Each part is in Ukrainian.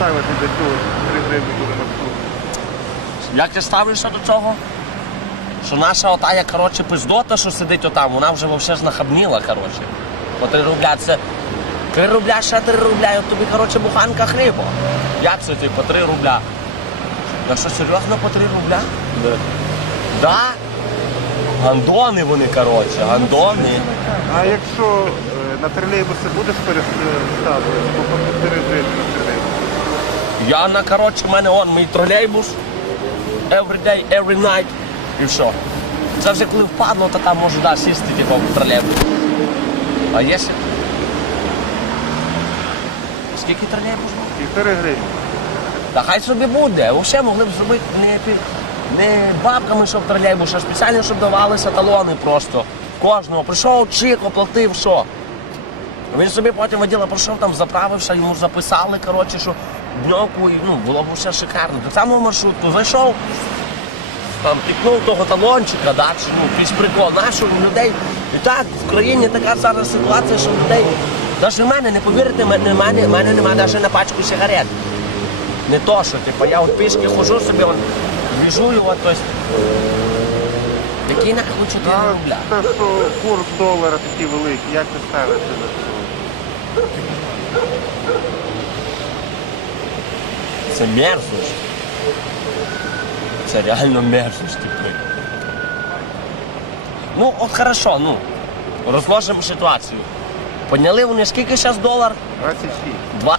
ставити до цього 3 гривні буде. Як ти ставишся до цього? Що наша отая, коротше, пиздота, що сидить отам, вона вже вовсе ж нахабніла, коротше. По 3 рубля це. 3 рубля, ще 3 рубля, і от тобі, коротше, буханка хліба. Як це ти по 3 рубля? Так що серйозно по 3 рубля? Да. Да? Гандони вони, коротше, гандони. А якщо е, на тролейбуси будеш переставити, то по 4 гривні на. Я на коротше, в мене он мій тролейбус. Every day, every night. І що? Це вже коли впадло, то там можу да, сісти типу, в тролейбус. А якщо... Скільки тролейбус був? Півтори гривні. Та хай собі буде. Взагалі могли б зробити не, під, не бабками, щоб тролейбус, а спеціально, щоб давалися талони просто. Кожного. Прийшов, чик, оплатив, що. Він собі потім воділа прийшов, там заправився, йому записали, коротше, що дньовку, і ну, було б все шикарно. Так само маршрутку зайшов, там пікнув того талончика, да, чи, ну, якийсь прикол. Нашу людей. І так, в країні така зараз ситуація, що людей. Навіть в мене, не повірите, в мене, мене, мене немає навіть на пачку сигарет. Не то, що типу, я от пішки ходжу собі, от, двіжую, от, тобто. Який нахуй 4 А рубля? те, що курс долара такий великий, як ти ставишся до цього? Це мерзость. Це реально мерзость, типу. Ну, от хорошо, ну. Розложимо ситуацію. Підняли вони скільки зараз долар? 26. Два.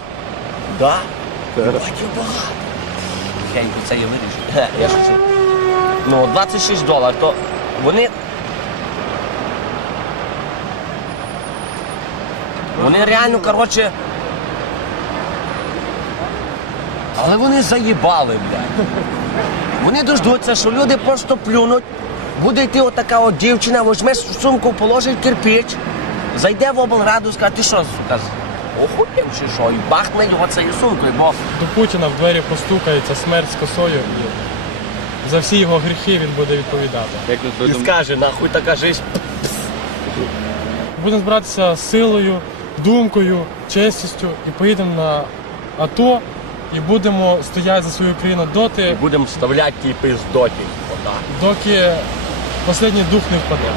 Да? Батьків багато. Хенько, це я виріжу. Ге, Я шучу. Ну, 26 доларів, то вони. Вони реально, коротше. Але вони заїбали, блядь. Вони дождуться, що люди просто плюнуть. Буде йти отака от дівчина, візьме сумку, положить кирпич, зайде в облраду і скаже, ти що, сука, охуєв чи що? І бахне його цією сумкою, бо До Путіна в двері постукається смерть з косою і за всі його гріхи він буде відповідати. Як на і скаже, нахуй така жизнь. Будемо збиратися силою, думкою, честістю і поїдемо на АТО і будемо стояти за свою країну доти, Будемо вставляти ті пиздоті. Отак. доки останній дух не впаде.